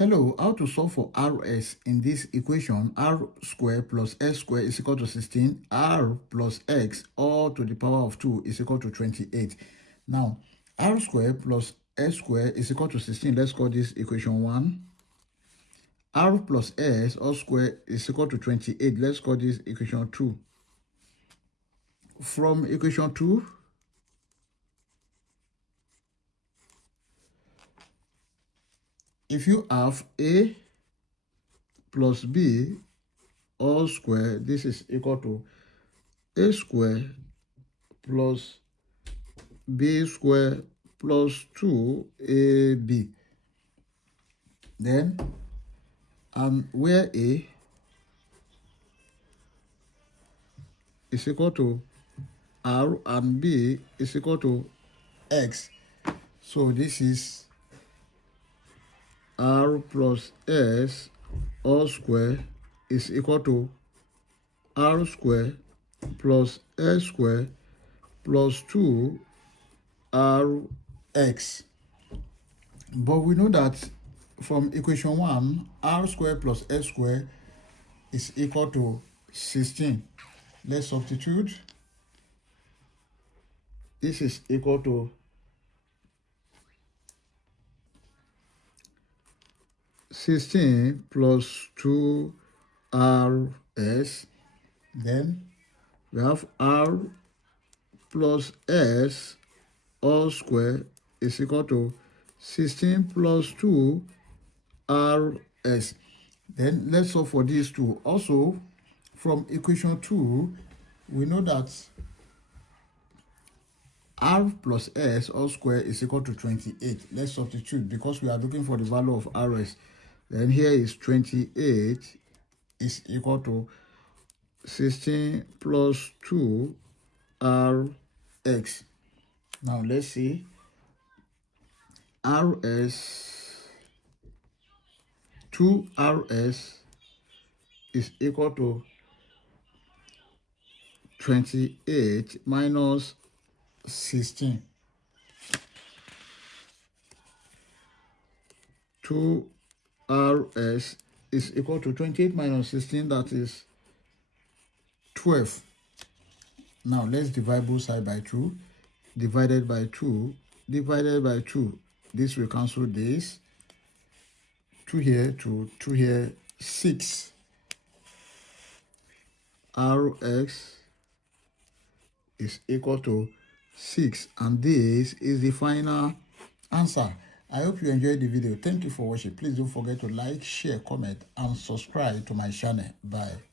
Hello, how to solve for Rs in this equation? R squared plus S squared is equal to 16. R plus X all to the power of 2 is equal to 28. Now, R squared plus S squared is equal to 16. Let's call this equation 1. R plus S all squared is equal to 28. Let's call this equation 2. From equation 2, if you have A plus B all square, this is equal to A square plus B square plus 2AB. Then, where A is equal to R and B is equal to X. So this is R plus S all square is equal to R square plus S square plus 2RX. But we know that from equation 1, R square plus S square is equal to 16. Let's substitute. This is equal to 16 plus 2RS. Then we have R plus S all square is equal to 16 plus 2RS. Then let's solve for these two. Also, from equation 2, we know that R plus S all square is equal to 28. Let's substitute because we are looking for the value of Rs. Then here is 28 is equal to 16 plus 2RX. Now let's see. Rs, 2Rs is equal to 28 minus 16. 2Rs is equal to 28 minus 16, that is 12. Now let's divide both sides by 2. Divided by 2, divided by 2. This will cancel this. 2 here to 2 here, 6. Rx is equal to 6, and this is the final answer. I hope you enjoyed the video. Thank you for watching. Please don't forget to like, share, comment, and subscribe to my channel. Bye.